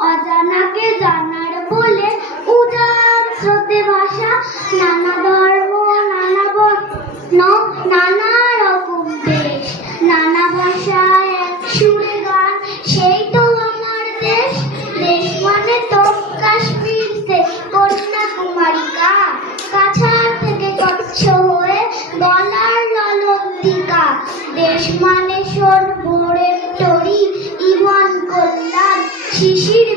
অজানাকে জানার বলে উদার স্রোতে ভাষা, নানা ধর্ম, নানা বর্ণ, নানা রকম দেশ, নানা ভাষায় এক সুরে গান, সেই তো আমার দেশ। দেশ মানে তো কাশ্মীর থেকে কন্যাকুমারী, কাছাড় থেকে কচ্ছ হয়ে গলার ললন্তিকা। দেশ মানে সোন ভোরের তরি, ইমন কল্যাণ, শিশির